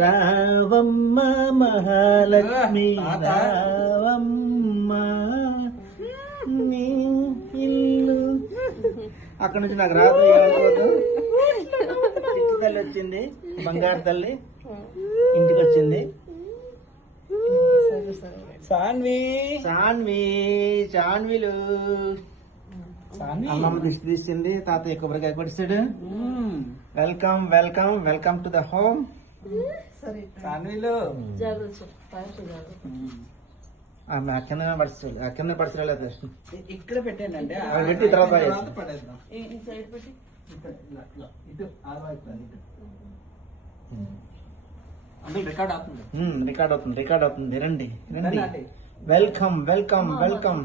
రావమ్మ మహాలక్ష్మి రావమ్మ నీ ఇల్లు. అక్కడ నుంచి నాకు రాదు చిట్టి తల్లి వచ్చింది, బంగారు తల్లి ఇంటికి వచ్చింది. చాన్వీలు అమ్మమ్మ దిష్టి తీసింది, తాతయ్య కొబ్బరికాయ కొడిస్తాడు. Welcome welcome welcome to the home. చాన్వీలు కింద పడిచలేదు, ఇక్కడ పెట్టండి. పెట్టి తర్వాత రికార్డ్ అవుతుంది. రండి వెల్కమ్ వెల్కమ్ వెల్కమ్.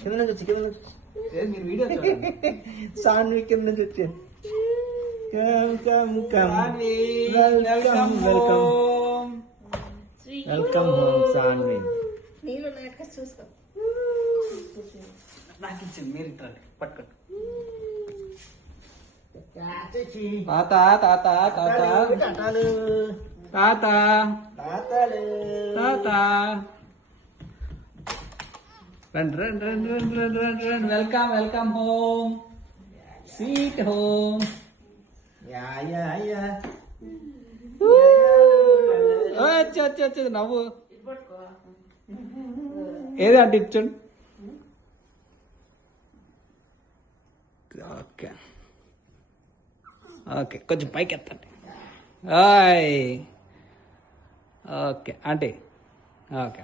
కింద నుంచి వచ్చి సాన్వి కింద నుంచి వచ్చి వెల్కమ్ హోమ్ సాన్వి. నాకు ఇచ్చింది, మీరు ఇట్రండి పట్టుకోండి. తాత తాత తాత తాత తాత రండి రండి రండి రండి రండి రండి రండి. Welcome welcome home, sweet home. వచ్చి నవ్వు ఏది అంటే ఇచ్చండి. ఓకే ఓకే, కొంచెం పైకి ఎత్తండి. ఓకే అంటే ఓకే